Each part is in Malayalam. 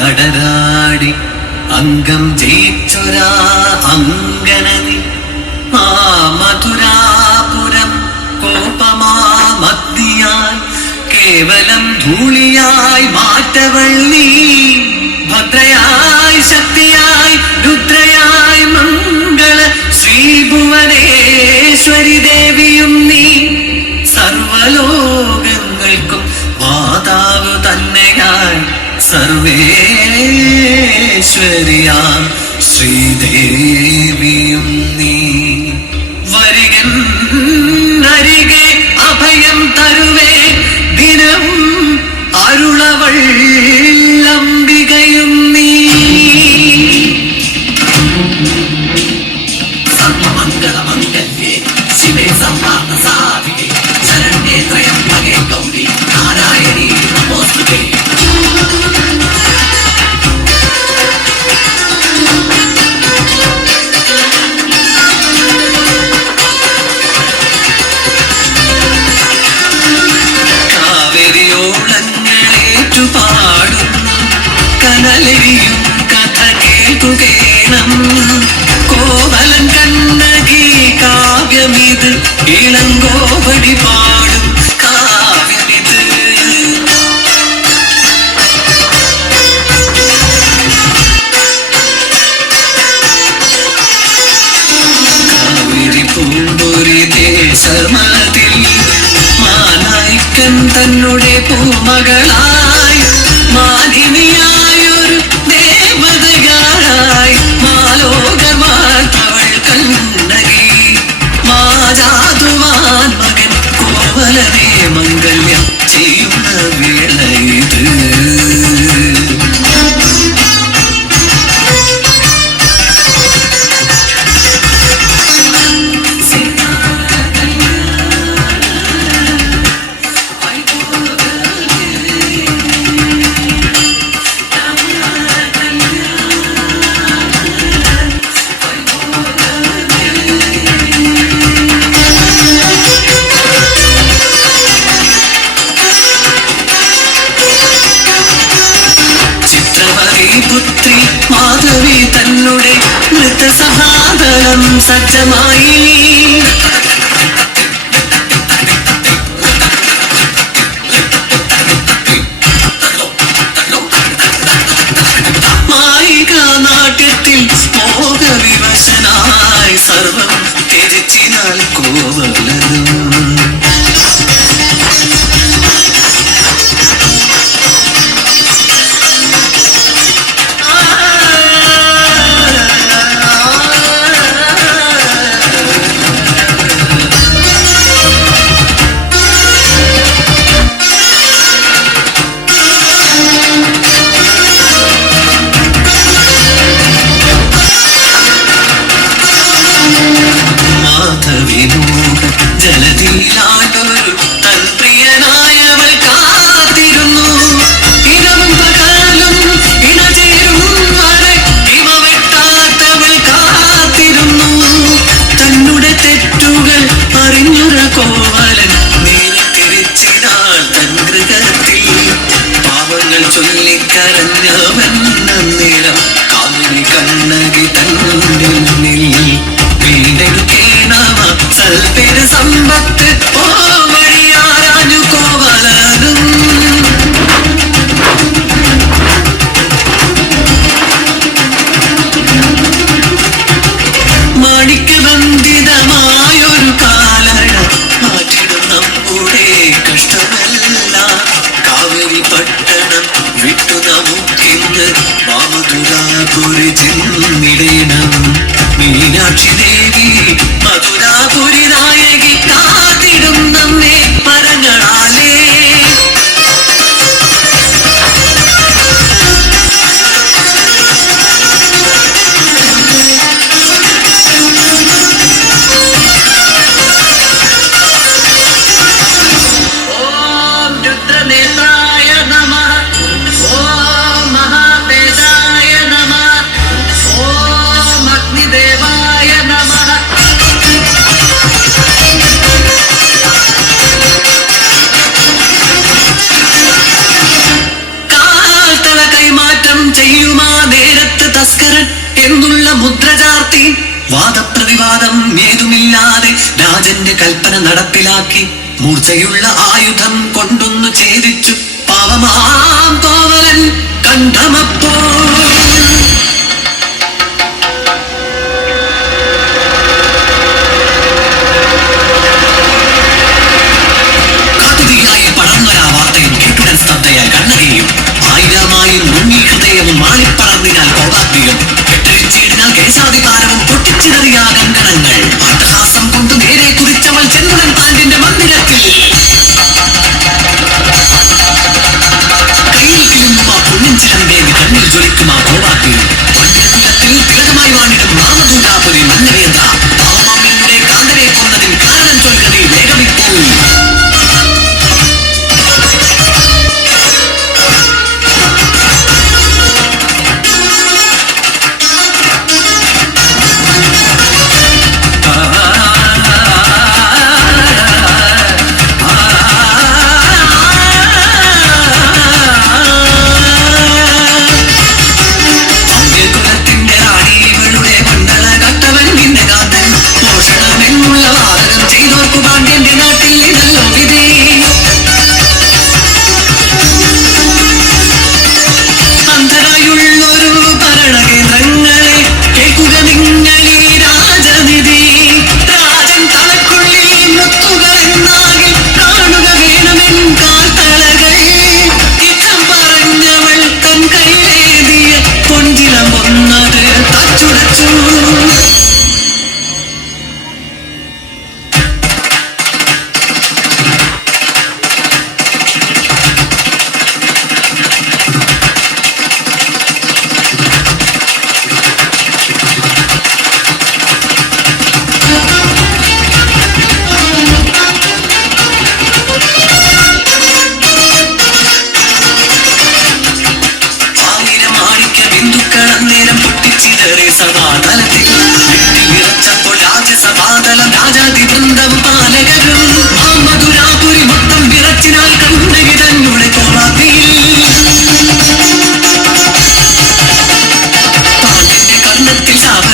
അടരാടി അംഗം ജയിച്ചൊരാ അങ്കനനി ആ മധുരാപുരം കോപമാമഗ്നിയായി കേവലം ധൂളിയായി മാറ്റവൾ നീ ഭദ്രയായി ശക്തിയായി രുദ്രയായി മംഗള ശ്രീഭുവനേശ്വരി ദേവിയും നീ സർവലോകങ്ങൾക്കും മാതാവ് തന്നെയായി സർവേശ്വരിയാം ശ്രീദേവിയും നീ വരികൻ അരികെ അഭയം തരുവേ ദിനം അരുളവൾ അംബികയും നീ സർവമംഗളമംഗല്യേ ശിവേ സർവാർത്ഥ സാധികേ ശരണ്യേ ത്രയംബകേ ഗൗരി നാരായണീ നമോസ്തുതേ. കനലെരിയും കഥ കേൾക്കുകേണം കോവലൻ കണ്ണകി കാവ്യമിത് ഇളങ്കോവടി പാടും കാവ്യമിത്. കാവിരി പൂമ്പൊരി ദേശമതിൽ മാനായിക്കൻ തന്നെ പൂമകളായി മാലിനിയായൊരു ദേവതയായി മാലോകമാർത്തവൾ കണ്ണകി മാജാതുവാൻ മകൻ കോവലനെ മംഗല്യം ചെയ്യുന്ന വേള ഇത്. പുത്രി മാധവി തന്നെ നൃത്തസഹാദരം സജ്ജമായി മായിക നാട്യത്തിൽ മോഹവിവശനായി സർവം തിരിച്ചിനാൽ കോവലനും ജലതിയിലാണ്ടൊരു തൻ പ്രിയനായവൾ കാത്തിരുന്നു ഇടവും പകലും ഇണചേരും വരെ ഇവ വെട്ടാത്തവൾ കാത്തിരുന്നു തന്നുടെ തെറ്റുകൾ അറിഞ്ഞുറ കോവലൻ നേരെ തിരിച്ചിനാൾ തൻ ഗൃഹത്തിൽ പാവങ്ങൾ ചൊല്ലിക്കരഞ്ഞവൻ അന്നേരം കാമിനി കണ്ണകി തന്റെ മുന്നിൽ വീണ്ടെടുക്കേണമ സൽപേര് സമ്പത്ത് ഓ വഴിയാരാഞ്ഞു കോവലനും മാണിക്യബന്ധിതമായൊരു കാലട മാറ്റിടും നമ്മുടെ കഷ്ടമല്ല കാവേരി പട്ടണം വിട്ടു നമുക്കിന്ന് മധുരാപുരി ചെന്നിടേണം മീനാക്ഷി ദേവി മധുരാപുരി നായകി കാത്തിടും നമ്മെ പരങ്ങളാലേ. ഓം രുദ്രനേതായ നമഃ ഓം മഹാതേജായ നമഃ ഓം അഗ്നിദേവായ നമഃ മൂന്നുള്ള മുദ്ര ചാർത്തി വാദപ്രതിവാദം ഏതുമില്ലാതെ രാജന്റെ കൽപ്പന നടപ്പിലാക്കി മൂർച്ചയുള്ള ആയുധം കൊണ്ടൊന്നു ഛേദിച്ചു പാവമാം കോവലൻ കണ്ഠമപ്പോൾ. ആയിരമായും മുങ്ങി ഹൃദയവും മാളിപ്പറന്നിനാൽ കോപാഗ്നിയും കെട്ടഴിച്ചിടിനാൽ കേശാധികാരവും പൊട്ടിച്ചിതറിയാ കങ്കണങ്ങൾ. അട്ടഹാസം കൊണ്ട് നേരെ കുറിച്ചവൾ ചെന്നുടൻ പാൻറിന്റെ മന്ദിരത്തിൽ കയ്യിൽ കിളുങ്ങുമാ പുണ്യഞ്ചിലമ്പേവി കണ്ണിൽ ജ്വലിക്കുമാ കോപാഗ്നിയും മണ്ഡലത്തിൽ തിലകമായി വാണിടും മാമദൂരാപുരി മന്നവേന്ദ്ര പാവമമ്മിയുടെ കാന്തരെ കൊന്നതിൻ കാരണം ചൊൽകനെ വേഗമിപ്പോ.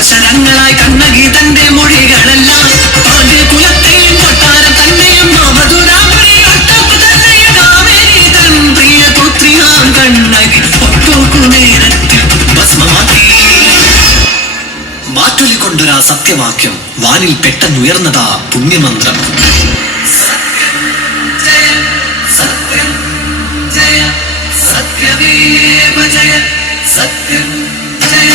ശരങ്ങളായി കണ്ണകി തന്റെ മൊഴികളെല്ലാം പാണ്ഡ്യ കുലത്തെയും കൊട്ടാരം തന്നെയും മാമധുരാപുരി ഒട്ടപ്പ് തന്നെയ കാവേരി തൻ പ്രിയ പുത്രിയാം കണ്ണകി ഒട്ടോക്കു നേരത്തിൽ ഭസ്മമാക്കി. മാറ്റൊലിക്കൊണ്ടൊരാ സത്യവാക്യം വാനിൽ പെട്ടെന്നുയർന്നതാ പുണ്യമന്ത്രം. സത്യം ജയ സത്യം ജയ സത്യമേവ ജയ സത്യം ജയ.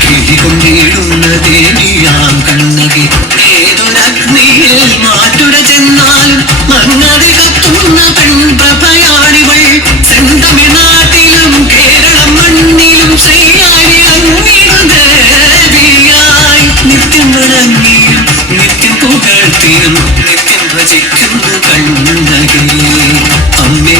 കിളികൊണ്ടിടുന്ന ദേവിയാം കണ്ണകി ഏതൊരഗ്നിയിൽ മാറ്റുര ചെന്നാലും മങ്ങതി കത്തുന്ന പെൺപ്രഭയാണിവൾ. സെന്തമിഴ്നാട്ടിലും കേരളം മണ്ണിലും ശ്രീയായി നിത്യം വണങ്ങിയും നിത്യം പുകഴ്ത്തിയും നിത്യം ഭജിക്കുന്നു കണ്ണകി. അമ്മേ